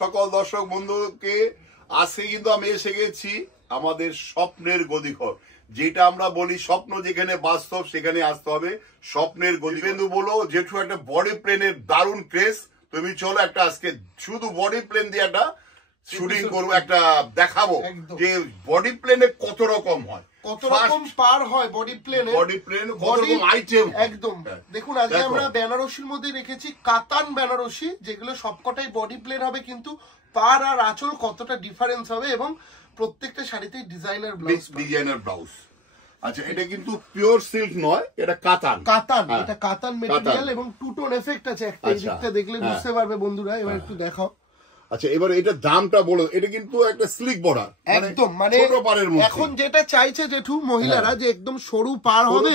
সকল দর্শক বন্ধুকে আজকে কিন্তু আমি এসে গেছি আমাদের স্বপ্নের গদিঘর, যেটা আমরা বলি স্বপ্ন যেখানে বাস্তব সেখানে আসতে হবে স্বপ্নের গদিবেন্দু। বলো জেঠু একটা বডি প্লেনের দারুণ ক্রেজ, তুমি চলো একটা আজকে শুধু বডি প্লেন দিয়ে একটা শুটিং করবো, একটা দেখাবো যে বডি প্লেনে কত রকম হয়, কত রকম পার হয় বডি প্লেন, কত রকম আইটেম। একদম দেখুন, আজকে আমরা বেনারসির মধ্যে রেখেছি কাতান বেনারসি, যেগুলো সবকটাই বডি প্লেন হবে, কিন্তু পার আর আঁচল কতটা ডিফারেন্স হবে, এবং প্রত্যেকটা শাড়িতেই ডিজাইনার ব্লাউজ। আচ্ছা, এটা কিন্তু পিওর সিল্ক নয়, এটা কাতান। এটা কাতান মেটেরিয়াল এবং টু টোন এফেক্ট আছে একটা, এই দিকটা দেখলে বুঝতে পারবে বন্ধুরা। এবার একটু দেখাও। আচ্ছা, এবার এটা দামটা বলো। এটা কিন্তু একটা স্লিক বর্ডার, একদম মানে ছোট পাড়ের মধ্যে। এখন যেটা চাইছে জেঠু মহিলারা যে একদম সরু পার হবে,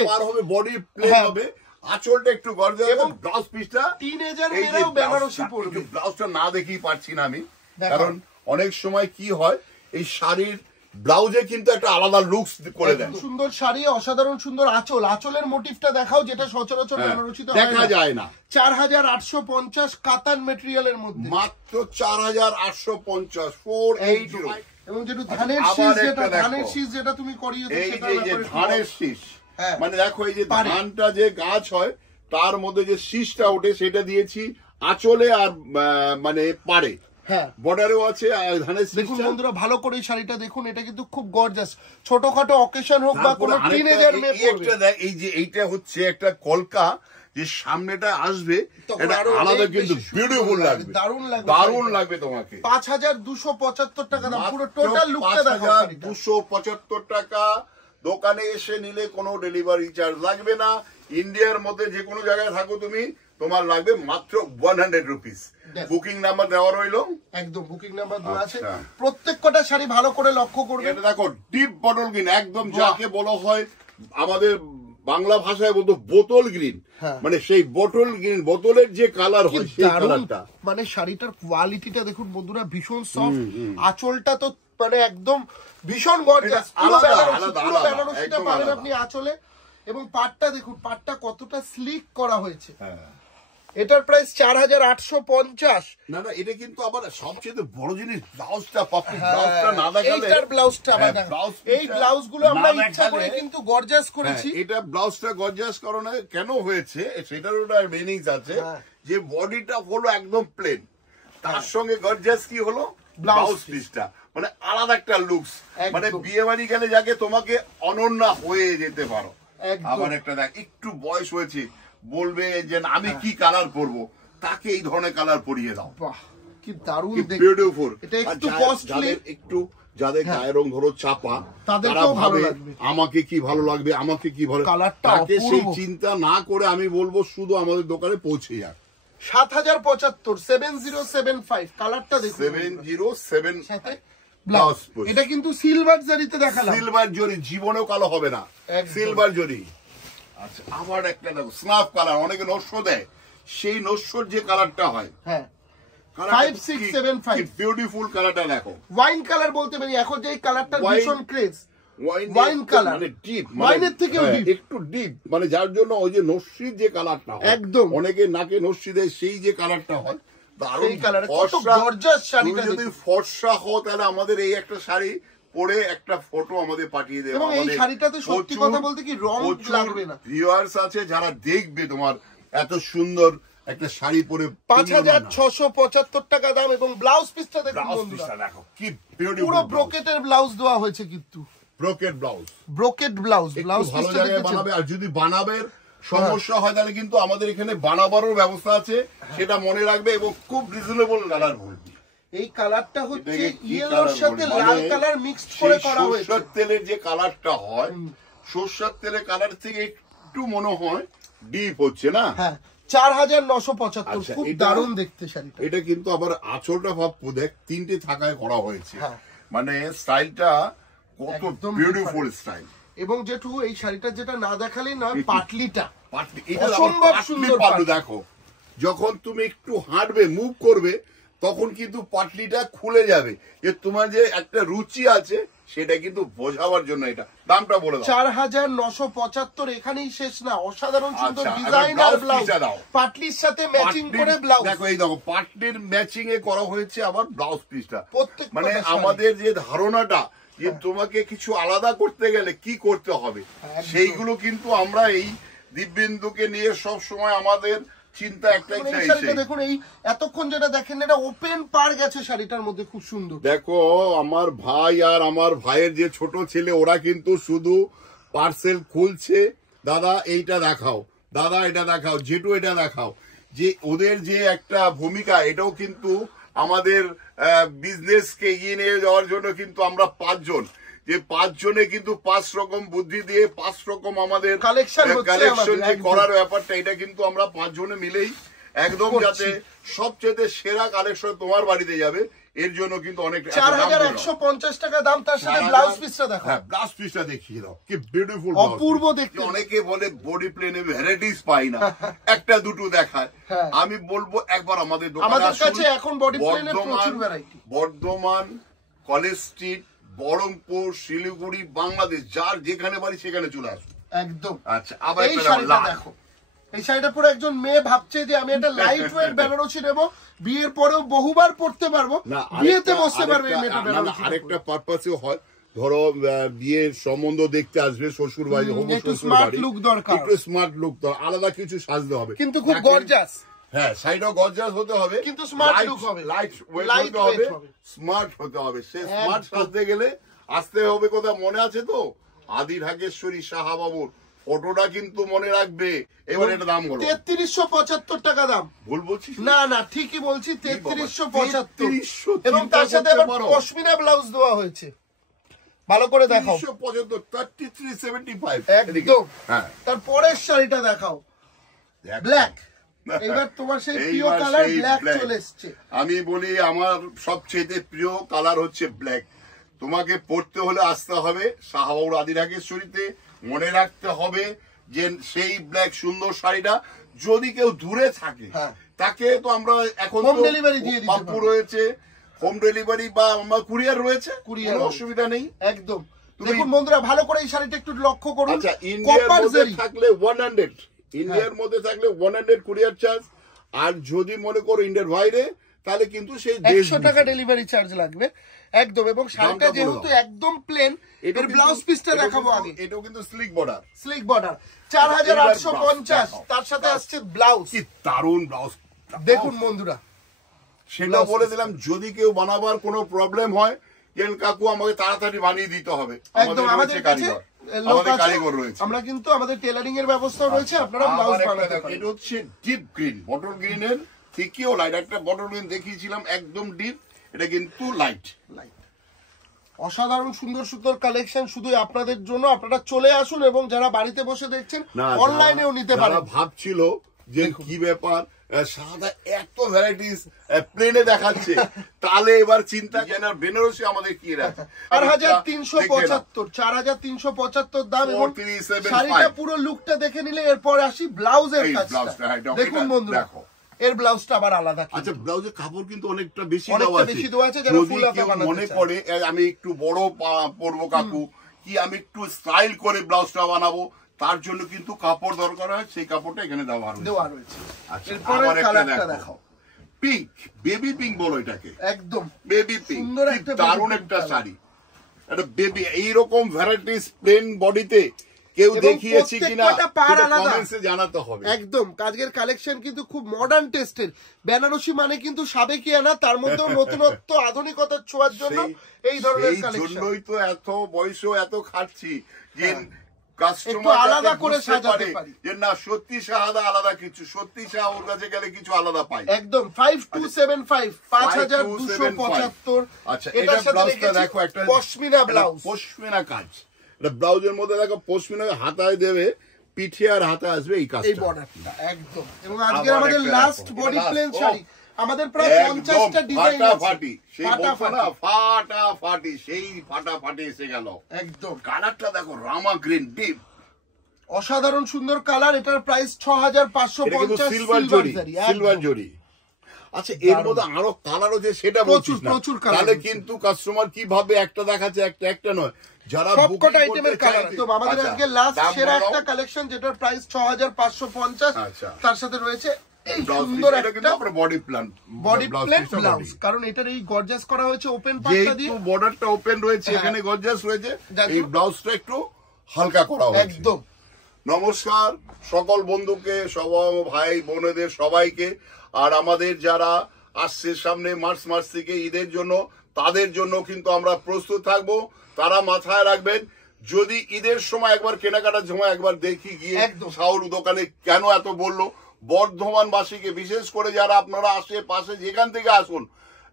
বডি প্লেন হবে, আঁচলটা একটু গর্জিয়াস এবং ব্লাউজ পিসটা টিনেজার মেয়েরাও বেনারসি পরবে। ব্লাউজটা না দেখেই পারছি না আমি, কারণ অনেক সময় কি হয় এই শাড়ির ব্লাউজে কিন্তু একটা আলাদা লুকস করে দেয়। সুন্দর শাড়ি, অসাধারণ সুন্দর আঁচল। আঁচলের মোটিভটা দেখাও, যেটা সচরাচর বেনারসিতে দেখা যায় না। 4850 কাতান মেটেরিয়ালের মধ্যে মাত্র 4850 480। এবং যেটা ধানের শীষ যেটা তুমি করিয়েছো সেটা এই যে ধানের শীষ, মানে দেখো এই যে ধানটা যে গাছ হয় তার মধ্যে যে শীষটা ওঠে সেটা দিয়েছি আঁচলে আর মানে পাড়ে, বর্ডারেও আছে ধানের শীষ। দেখুন বন্ধুরা ভালো করে এই শাড়িটা দেখুন, এটা কিন্তু খুব গর্জাস। ছোটখাটো অকেশন হোক বা কোনো টিনেজার মেয়ে পরবে। এই যে এইটা হচ্ছে একটা কলকা, যে সামনেটা আসবে এটা আলাদা কিন্তু বিউটিফুল লাগবে, দারুণ লাগবে তোমাকে। 5275 টাকা দাম, পুরো টোটাল লুকটা দেখো। 5275 টাকা। দোকানে এসে নিলে কোনো ডেলিভারি চার্জ লাগবে না। ইন্ডিয়ার মধ্যে যে কোনো জায়গায় থাকো তুমি, তোমার লাগবে মাত্র 100 রুপিস। বুকিং নাম্বার দেওয়া রইলো, একদম বুকিং নাম্বার দেওয়া আছে। প্রত্যেকটা শাড়ি ভালো করে লক্ষ্য করবে। এটা দেখো ডিপ বটল গ্রিন, একদম যাকে বলা হয় আমাদের বাংলা ভাষায় বলতো বোতল গ্রিন, মানে সেই বোতল গ্রিন, বোতলের যে কালার হয় সেই কালারটা। মানে শাড়িটার কোয়ালিটিটা দেখুন বন্ধুরা, ভীষণ সফট। আঁচলটা তো মানে একদম ভীষণ গর্জাস, পুরো বেনারসিটা পাবেন আপনি আঁচলে। এবং পাটটা দেখুন, পাটটা কতটা স্লিক করা হয়েছে। এটার প্রাইস 4850। না না, এটা কিন্তু আবার সবচেয়ে বড় জিনিস ব্লাউজটা, ব্লাউজটা না দেখালে এইটার ব্লাউজটা এই ব্লাউজগুলো আমরা ইচ্ছা করে কিন্তু গর্জাস করেছি। এটা ব্লাউজটা গর্জাস কারণে কেন হয়েছে সেটার ওটা মিনিংস আছে, যে বডিটা হলো একদম প্লেন, তার সঙ্গে গর্জাস কি হলো ব্লাউজ পিসটা, মানে আলাদা একটা লুকস। মানে বিয়ে বাড়ি গেলে যাকে তোমাকে অনন্যা হয়ে যেতে পারো। আবার একটা দেখ, একটু বয়স হয়েছে, বলবে যে আমি কি কালার পরবো, তাকে এই ধরনের কালার পরিয়ে দাও। বাহ, কি দারুণ, বিউটিফুল। এটা একটু কস্টলি, একটু যাদের গায়ের রং ধরো চাপা, তারা ভাবে আমাকে কি ভালো লাগবে, আমাকে কি ভালো, তাকে সেই চিন্তা না করে আমি বলবো শুধু আমাদের দোকানে পৌঁছে যাক। 7075 7075 কালারটা দেখুন, 707 সাথে ব্লাউজ। এটা কিন্তু সিলভার জরিতে দেখালাম, সিলভার জরি, জীবনেও কালো হবে না, সিলভার জরি। আচ্ছা, আবার একটা দেখো স্নাফ কালার, অনেকে নস্য দেয়, সেই নস্যর যে কালারটা হয়, 5675 বিউটিফুল কালারটা দেখো। ওয়াইন কালার বলতে পারি এখন যে কালারটা ভীষণ ক্রেজ, ওয়াইন কালার মানে ডিপ, ওয়াইনের থেকেও ডিপ, একটু ডিপ, মানে যার জন্য ওই যে নস্যির যে কালারটা হয়, একদম অনেকে নাকে নস্যি দেয়, সেই যে কালারটা হয় দারুণ কালার। কত গর্জাস শাড়িটা। যদি ফর্সা হও তাহলে আমাদের এই একটা শাড়ি পরে একটা ফটো আমাদের পাঠিয়ে দেবে। এবং এই শাড়িটাতে সত্যি কথা বলতে কি রং লাগবে না। ভিউয়ার্স আছে যারা দেখবে তোমার এত সুন্দর একটা শাড়ি পরে। 5675 টাকা দাম। এবং ব্লাউজ পিসটা দেখুন বন্ধুরা, দেখো কি বিউটিফুল, পুরো ব্রোকেটের ব্লাউজ দেওয়া হয়েছে, কিন্তু brocade blouse, brocade blouse. Blouse ভালো জায়গায় বানাবে, আর যদি বানাবে সমস্যা হয় তাহলে কিন্তু আমাদের এখানে বানাবারও ব্যবস্থা আছে, সেটা মনে রাখবে। এবং খুব রিজনেবল কালার বলবি। এই কালারটা হচ্ছে ইয়েলোর সাথে লাল কালার মিক্সড করে করা হয়েছে। সরষের তেলের যে কালারটা হয়, সরষের তেলের কালার থেকে একটু মনে হয় ডিপ হচ্ছে না। 4975, খুব দারুণ দেখতে শাড়িটা। এটা কিন্তু আবার আঁচলটা ভাববো দেখ, 3টে থাকায় করা হয়েছে, মানে স্টাইলটা কত বিউটিফুল স্টাইল। এবং যেটু এই শাড়িটা যেটা না দেখালেই নয়, পাটলিটা অসম্ভব সুন্দর। দেখো যখন তুমি একটু হাঁটবে, মুভ করবে, তখন কিন্তু পাটলিটা খুলে যাবে, যে তোমার যে একটা রুচি আছে সেটা কিন্তু বোঝাবার জন্য এটা দামটা বলে দাও। 4975 এখানেই শেষ না, অসাধারণ সুন্দর ডিজাইন আর ব্লাউজ পাটলির সাথে ম্যাচিং করে ব্লাউজ। দেখো এই দেখো পাটলির ম্যাচিং এ করা হয়েছে আবার ব্লাউজ পিসটা। মানে আমাদের যে ধারণাটা যে তোমাকে কিছু আলাদা করতে গেলে কি করতে হবে, সেইগুলো কিন্তু আমরা এই দিব্যেন্দুকে নিয়ে সব সময় আমাদের চিন্তা একটাই চাইছে। দেখুন এই এতক্ষণ যেটা দেখেন এটা ওপেন পার গেছে শাড়িটার মধ্যে, খুব সুন্দর। দেখো আমার ভাই আর আমার ভাইয়ের যে ছোট ছেলে ওরা কিন্তু শুধু পার্সেল খুলছে, দাদা এইটা দেখাও, দাদা এটা দেখাও, জেঠু এটা দেখাও। যে ওদের যে একটা ভূমিকা, এটাও কিন্তু আমাদের বিজনেসকে এগিয়ে নিয়ে যাওয়ার জন্য কিন্তু আমরা 5 জন, যে 5 জনে কিন্তু 5 রকম বুদ্ধি দিয়ে 5 রকম আমাদের কালেকশন করার ব্যাপারটা, এটা কিন্তু আমরা 5 জনে মিলেই একদম যাতে সবচেয়ে সেরা কালেকশন তোমার বাড়িতে যাবে, এর জন্য কিন্তু অনেক 4150 টাকা দাম। তার সাথে ব্লাউজ পিসটা দেখো। হ্যাঁ ব্লাউজ পিসটা দেখিয়ে দাও, কি বিউটিফুল, অপূর্ব দেখতে। অনেকে বলে বডি প্লেনে ভ্যারাইটিস পাই না, একটা দুটো দেখায়। আমি বলবো একবার আমাদের দোকানে আসুন। কাছে এখন বডি প্লেনে প্রচুর variety. Bardhaman, college street, Baharampur, Siliguri, Bangladesh, যার যেখানে বাড়ি সেখানে চলে আসুন একদম। আচ্ছা আবার এই শাড়িটা দেখো, এই শাড়িটা পুরো একজন মেয়ে ভাবছে যে আমি একটা লাইট ওয়েট বেনারসি নেব, বিয়ের পরেও বহুবার পড়তে পারবো, বিয়েতে বসতে পারবে এই মেয়েটা বেনারসি। আরেকটা পারপাসে হয়, ধরো বিয়ের সম্বন্ধ দেখতে আসবে শ্বশুর বাড়ি, একটু স্মার্ট লুক দরকার, একটু স্মার্ট লুক দরকার, আলাদা কিছু সাজতে হবে, কিন্তু খুব গর্জাস। হ্যাঁ শাড়িটাও গর্জাস হতে হবে, কিন্তু স্মার্ট লুক হবে, লাইট ওয়েট হতে হবে, স্মার্ট হতে হবে। সে স্মার্ট সাজতে গেলে আসতে হবে কোথায় মনে আছে তো, আদি ঢাকেশ্বরী সাহাবাবুর ফটোটা কিন্তু মনে রাখবে। এবার এটা দাম বলো। 3375 টাকা দাম। ভুল বলছি না না ঠিকই বলছি, 3375, এবং তার সাথে আবার পশমিনা ব্লাউজ দেওয়া হয়েছে। ভালো করে দেখাও। 3375 একদম। হ্যাঁ তারপরের শাড়িটা দেখাও, ব্ল্যাক। এবার তোমার সেই প্রিয় কালার ব্ল্যাক চলে এসেছে। আমি বলি আমার সবচেয়ে প্রিয় কালার হচ্ছে ব্ল্যাক। তোমাকে পড়তে হলে আসতে হবে শাহবাউর আদি ঢাকেশ্বরীতে, মনে রাখতে হবে যে সেই ব্ল্যাক সুন্দর শাড়িটা যদি কেউ দূরে থাকে তাকে তো আমরা এখন হোম ডেলিভারি দিয়ে দিতে পারবো, রয়েছে হোম ডেলিভারি বা আমরা কুরিয়ার রয়েছে, কোনো অসুবিধা নেই একদম। দেখুন বন্ধুরা ভালো করে এই শাড়িটা একটু লক্ষ্য করুন। আচ্ছা ইন্ডিয়ার মধ্যে থাকলে 100, ইন্ডিয়ার মধ্যে থাকলে 100 কুরিয়ার চার্জ, আর যদি মনে করো ইন্ডিয়ার বাইরে তাহলে কিন্তু সেই 100 টাকা ডেলিভারি চার্জ লাগবে একদম। এবং শাড়িটা যেহেতু একদম প্লেন, এর ব্লাউজ পিসটা দেখাবো আগে। এটাও কিন্তু স্লিক বর্ডার, স্লিক বর্ডার 4850, তার সাথে আসছে ব্লাউজ। কি দারুণ ব্লাউজ দেখুন বন্ধুরা, সেটা বলে দিলাম। যদি কেউ বানাবার কোনো প্রবলেম হয়, যেন কাকু আমাকে তাড়াতাড়ি বানিয়ে দিতে হবে, একদম আমাদের কাছে কারিগর রয়েছে, আমরা কিন্তু আমাদের টেলারিং এর ব্যবস্থা রয়েছে, আপনারা ব্লাউজ বানাতে পারেন। এটা হচ্ছে ডিপ গ্রিন, বটল গ্রিনের থেকেও লাইট। একটা বটল গ্রিন দেখিয়েছিলাম একদম ডিপ, এটা কিন্তু লাইট। অসাধারণ সুন্দর সুন্দর কালেকশন শুধু আপনাদের জন্য। আপনারা চলে আসুন, এবং যারা বাড়িতে বসে দেখছেন অনলাইনেও নিতে পারেন। ভাবছিল যে কি ব্যাপার সাদা এত ভ্যারাইটিস প্লেনে দেখাচ্ছে, তাহলে এবার চিন্তা কেন বেনারসি আমাদের কি রাখে। 4375, 4375 দাম। এবং শাড়িটা পুরো লুকটা দেখে নিলে এরপর আসি ব্লাউজের কাজটা। দেখুন বন্ধুরা এর ব্লাউজটা আবার আলাদা। আচ্ছা ব্লাউজের কাপড় কিন্তু অনেকটা বেশি দেওয়া আছে। যদি কেউ মনে করে আমি একটু বড় পরবো কাকু, কি আমি একটু স্টাইল করে ব্লাউজটা বানাবো, তার জন্য কিন্তু কাপড় দরকার হয়, সেই কাপড়টা এখানে দেওয়া রয়েছে। আচ্ছা আবার একটা দেখাও, পিঙ্ক, বেবি পিঙ্ক বলো এটাকে, একদম বেবি পিঙ্ক। দারুণ একটা শাড়ি, একটা বেবি। এইরকম ভ্যারাইটিস প্লেন বডিতে কেউ দেখিয়েছি কিনা কমেন্টসে জানাতে হবে। একদম আজকের কালেকশন কিন্তু খুব মডার্ন টেস্টের। বেনারসি মানে কিন্তু সাবেকিয়া না, তার মধ্যেও নতুনত্ব আধুনিকতার ছোঁয়ার জন্য এই ধরনের কালেকশন। এই জন্যই তো এত বয়সও এত খাচ্ছি যে কাস্টমার আলাদা করে সাজাতে পারি, যে না সত্যি শাহাদা আলাদা কিছু, সত্যি শাহ ওর কাছে গেলে কিছু আলাদা পাই। একদম 5275, 5275। আচ্ছা এটার ব্লাউজটা দেখো, একটা পশমিনা ব্লাউজ, পশমিনা কাজ। এটা ব্লাউজের মধ্যে দেখো পশমিনা হাতায় দেবে, পিঠে আর হাতে আসবে এই কাজটা, এই বর্ডারটা একদম। এবং আজকে আমাদের লাস্ট বডি প্লেন শাড়ি, আমাদের প্রায় 50টা ডিজাইন আছে। ফাটাফাটি সেই বলছো না, ফাটাফাটি সেই ফাটাফাটি এসে গেল একদম। কালারটা দেখো রামা গ্রিন ডিপ, অসাধারণ সুন্দর কালার। এটার প্রাইস 6550, সিলভার জরি, সিলভার জরি। আচ্ছা এর মধ্যে আরো কালার আছে সেটা বলছিস না, প্রচুর কালার তাহলে কিন্তু কাস্টমার কিভাবে একটা দেখাচ্ছে একটা নয়, যারা সবকটা আইটেমের কালার। তো আমাদের আজকে লাস্ট সেরা একটা কালেকশন যেটার প্রাইস 6550, তার সাথে রয়েছে এই সুন্দর একটা বডি প্ল্যান ব্লাউজ, কারণ এটার এই গর্জাস করা হয়েছে ওপেন পার্টটা দিয়ে, বর্ডারটা ওপেন রয়েছে, এখানে গর্জাস রয়েছে, এই ব্লাউজটা একটু হালকা করা হয়েছে একদম। নমস্কার সকল বন্ধুকে, সব ভাই বোনেদের সবাইকে, আর আমাদের যারা আসছে সামনে মার্চ মাস থেকে ঈদের জন্য, তাদের জন্য কিন্তু আমরা প্রস্তুত থাকবো। তারা মাথায় রাখবেন, যদি ঈদের সময় একবার কেনাকাটার সময় একবার দেখি গিয়ে শাহুল দোকানে কেন এত বললো, বর্ধমানবাসীকে বিশেষ করে যারা আপনারা আশেপাশে যেখান থেকে আসুন,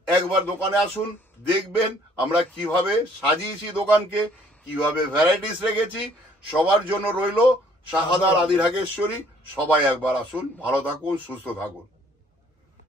একবার দোকানে আসুন, দেখবেন আমরা কিভাবে সাজিয়েছি দোকানকে, কিভাবে ভ্যারাইটিস রেখেছি। সবার জন্য রইল শাহাদার আদি ঢাকেশ্বরী। সবাই একবার আসুন, ভালো থাকুন, সুস্থ থাকুন।